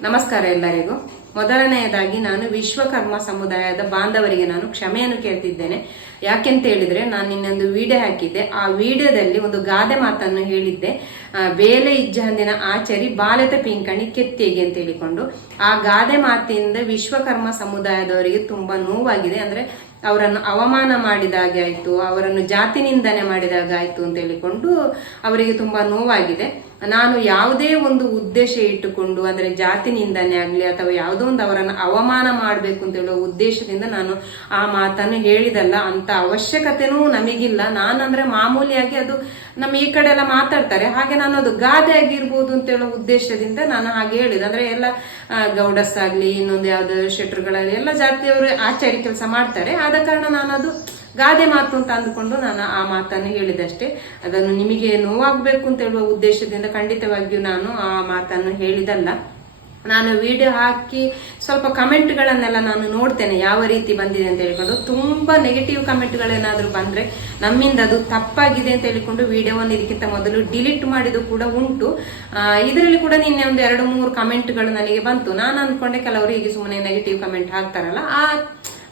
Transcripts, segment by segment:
ನಮಸ್ಕಾರ ಎಲ್ಲರಿಗೂ. ಮೊದಲನೆಯದಾಗಿ ನಾನು ವಿಶ್ವಕರ್ಮ ಸಮುದಾಯದ ಬಾಂಧವರಿಗೆ ನಾನು ಕ್ಷಮೆಯನ್ನು ಕೇಳ್ತಿದ್ದೇನೆ. ಯಾಕೆಂತ ಹೇಳಿದ್ರೆ, ನಾನು ಇನ್ನೊಂದು ವಿಡಿಯೋ ಹಾಕಿದ್ದೆ. ಆ ವಿಡಿಯೋದಲ್ಲಿ ಒಂದು ಗಾದೆ ಮಾತನ್ನು ಹೇಳಿದ್ದೆ. ಬೇಲೆ ಇಜ್ಜಹಂದಿನ ಆಚರಿ ಬಾಲೆತ ಪಿಂಕಣಿ ಕೆತ್ತೇಗೆ ಅಂತ ಹೇಳಿಕೊಂಡು. ಆ ಗಾದೆ ಮಾತಿಂದ ವಿಶ್ವಕರ್ಮ ಸಮುದಾಯದವರಿಗೆ ತುಂಬಾ ನೋವಾಗಿದೆ. ಅಂದ್ರೆ ಅವರನ್ನು ಅವಮಾನ ಮಾಡಿದಾಗೆ ಆಯಿತು, ಅವರನ್ನು ಜಾತಿ ನಿಂದನೆ ಮಾಡಿದಾಗ ಆಯಿತು ಅಂತ ಹೇಳಿಕೊಂಡು ಅವರಿಗೆ ತುಂಬ ನೋವಾಗಿದೆ. ನಾನು ಯಾವುದೇ ಒಂದು ಉದ್ದೇಶ ಇಟ್ಟುಕೊಂಡು ಅಂದರೆ ಜಾತಿ ನಿಂದನೆ ಆಗಲಿ ಅಥವಾ ಯಾವುದೋ ಒಂದು ಅವರನ್ನು ಅವಮಾನ ಮಾಡಬೇಕು ಅಂತ ಹೇಳೋ ಉದ್ದೇಶದಿಂದ ನಾನು ಆ ಮಾತನ್ನು ಹೇಳಿದಲ್ಲ ಅಂತ ಅವಶ್ಯಕತೆನೂ ನಮಗಿಲ್ಲ. ನಾನಂದ್ರೆ ಮಾಮೂಲಿಯಾಗಿ ಅದು ನಮ್ಮ ಈ ಕಡೆ ಎಲ್ಲ ಮಾತಾಡ್ತಾರೆ. ಹಾಗೆ ನಾನು ಅದು ಗಾದೆ ಆಗಿರ್ಬೋದು ಅಂತ ಹೇಳೋ ಉದ್ದೇಶದಿಂದ ನಾನು ಹಾಗೆ ಹೇಳಿದೆ. ಅಂದ್ರೆ ಎಲ್ಲ ಗೌಡಸ್ ಆಗಲಿ ಇನ್ನೊಂದು ಯಾವುದೋ ಶೆಟ್ರುಗಳಲ್ಲಿ ಎಲ್ಲ ಜಾತಿಯವರು ಆಚಾರಿ ಕೆಲಸ ಮಾಡ್ತಾರೆ. ಆದ ಕಾರಣ ನಾನು ಅದು ಗಾದೆ ಮಾತು ಅಂತ ಅಂದುಕೊಂಡು ನಾನು ಆ ಮಾತನ್ನು ಹೇಳಿದಷ್ಟೇ. ಅದನ್ನು ನಿಮಗೆ ನೋವಾಗಬೇಕು ಅಂತ ಹೇಳುವ ಉದ್ದೇಶದಿಂದ ಖಂಡಿತವಾಗಿಯೂ ನಾನು ಆ ಮಾತನ್ನು ಹೇಳಿದಲ್ಲ. ನಾನು ವಿಡಿಯೋ ಹಾಕಿ ಸ್ವಲ್ಪ ಕಮೆಂಟ್ಗಳನ್ನೆಲ್ಲ ನಾನು ನೋಡ್ತೇನೆ ಯಾವ ರೀತಿ ಬಂದಿದೆ ಅಂತ ಹೇಳಿಕೊಂಡು. ತುಂಬಾ ನೆಗೆಟಿವ್ ಕಮೆಂಟ್ಗಳೇನಾದರೂ ಬಂದ್ರೆ ನಮ್ಮಿಂದ ಅದು ತಪ್ಪಾಗಿದೆ ಅಂತ ಹೇಳಿಕೊಂಡು ವಿಡಿಯೋವನ್ನು ಇದಕ್ಕಿಂತ ಮೊದಲು ಡಿಲೀಟ್ ಮಾಡಿದ್ದು ಕೂಡ ಉಂಟು. ಇದರಲ್ಲಿ ಕೂಡ ನಿನ್ನೆ ಒಂದು ಎರಡು ಮೂರು ಕಮೆಂಟ್ಗಳು ನನಗೆ ಬಂತು. ನಾನು ಅಂದ್ಕೊಂಡೆ ಕೆಲವರು ಹೀಗೆ ಸುಮ್ಮನೆ ನೆಗೆಟಿವ್ ಕಮೆಂಟ್ ಹಾಕ್ತಾರಲ್ಲ, ಆ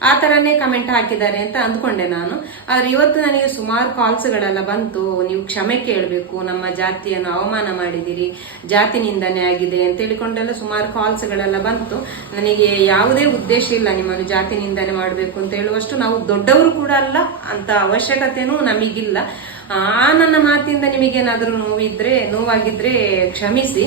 ಆ ಥರನೇ ಕಮೆಂಟ್ ಹಾಕಿದ್ದಾರೆ ಅಂತ ಅಂದ್ಕೊಂಡೆ ನಾನು. ಆದ್ರೆ ಇವತ್ತು ನನಗೆ ಸುಮಾರು ಕಾಲ್ಸ್ಗಳೆಲ್ಲ ಬಂತು. ನೀವು ಕ್ಷಮೆ ಕೇಳಬೇಕು, ನಮ್ಮ ಜಾತಿಯನ್ನು ಅವಮಾನ ಮಾಡಿದಿರಿ ಜಾತಿ ನಿಂದನೆ ಆಗಿದೆ ಅಂತ ಹೇಳಿಕೊಂಡೆಲ್ಲ ಸುಮಾರು ಕಾಲ್ಸ್ಗಳೆಲ್ಲ ಬಂತು. ನನಗೆ ಯಾವುದೇ ಉದ್ದೇಶ ಇಲ್ಲ ನಿಮ್ಮನ್ನು ಜಾತಿ ನಿಂದನೆ ಮಾಡಬೇಕು ಅಂತ ಹೇಳುವಷ್ಟು ನಾವು ದೊಡ್ಡವರು ಕೂಡ ಅಲ್ಲ, ಅಂತ ಅವಶ್ಯಕತೆನೂ ನಮಗಿಲ್ಲ. ಆ, ನನ್ನ ಮಾತಿಂದ ನಿಮಗೇನಾದ್ರೂ ನೋವಿದ್ರೆ, ನೋವಾಗಿದ್ರೆ ಕ್ಷಮಿಸಿ.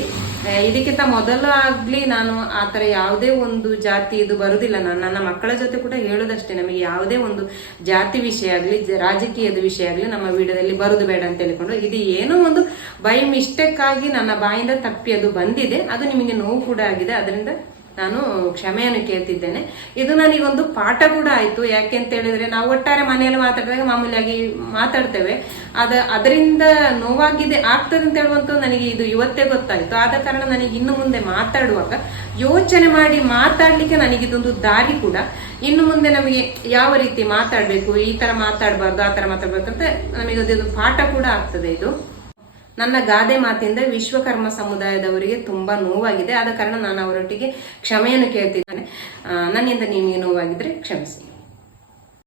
ಇದಕ್ಕಿಂತ ಮೊದಲು ಆಗ್ಲಿ ನಾನು ಆ ತರ ಯಾವುದೇ ಒಂದು ಜಾತಿ ಇದು ಬರುದಿಲ್ಲ. ನಾನು ನನ್ನ ಮಕ್ಕಳ ಜೊತೆ ಕೂಡ ಹೇಳೋದಷ್ಟೇ. ನಮಗೆ ಯಾವುದೇ ಒಂದು ಜಾತಿ ವಿಷಯ ಆಗ್ಲಿ ರಾಜಕೀಯದ ವಿಷಯ ಆಗ್ಲಿ ನಮ್ಮ ವಿಡಿಯೋದಲ್ಲಿ ಬರುದು ಬೇಡ ಅಂತ ಹೇಳಿಕೊಂಡು, ಇದು ಏನೋ ಒಂದು ಬೈ ಮಿಸ್ಟೇಕ್ ಆಗಿ ನನ್ನ ಬಾಯಿಂದ ತಪ್ಪಿ ಅದು ಬಂದಿದೆ. ಅದು ನಿಮಗೆ ನೋವು ಕೂಡ ಆಗಿದೆ. ಅದರಿಂದ ನಾನು ಕ್ಷಮೆಯನ್ನು ಕೇಳ್ತಿದ್ದೇನೆ. ಇದು ನನಗೊಂದು ಪಾಠ ಕೂಡ ಆಯ್ತು. ಯಾಕೆ ಅಂತ ಹೇಳಿದ್ರೆ, ನಾವು ಒಟ್ಟಾರೆ ಮನೆಯಲ್ಲಿ ಮಾತಾಡಿದಾಗ ಮಾಮೂಲಿಯಾಗಿ ಮಾತಾಡ್ತೇವೆ. ಅದ, ಅದರಿಂದ ನೋವಾಗಿದೆ, ಆಗ್ತದೆ ಅಂತ ಹೇಳುವಂತ ನನಗೆ ಇದು ಇವತ್ತೇ ಗೊತ್ತಾಯ್ತು. ಆದ ಕಾರಣ ನನಗೆ ಇನ್ನು ಮುಂದೆ ಮಾತಾಡುವಾಗ ಯೋಚನೆ ಮಾಡಿ ಮಾತಾಡ್ಲಿಕ್ಕೆ ನನಗಿದೊಂದು ದಾರಿ ಕೂಡ. ಇನ್ನು ಮುಂದೆ ನಮಗೆ ಯಾವ ರೀತಿ ಮಾತಾಡಬೇಕು, ಈ ತರ ಮಾತಾಡಬಾರ್ದು, ಆ ತರ ಮಾತಾಡಬಾರ್ದು ಅಂತ ನಮಗೆ ಅದೊಂದು ಪಾಠ ಕೂಡ ಆಗ್ತದೆ ಇದು. ನನ್ನ ಗಾದೆ ಮಾತಿಂದ ವಿಶ್ವಕರ್ಮ ಸಮುದಾಯದವರಿಗೆ ತುಂಬಾ ನೋವಾಗಿದೆ. ಆದ ಕಾರಣ ನಾನು ಅವರೊಟ್ಟಿಗೆ ಕ್ಷಮೆಯನ್ನು ಕೇಳ್ತಿದ್ದೇನೆ. ನನ್ನಿಂದ ನಿಮಗೆ ನೋವಾಗಿದ್ರೆ ಕ್ಷಮಿಸಿ.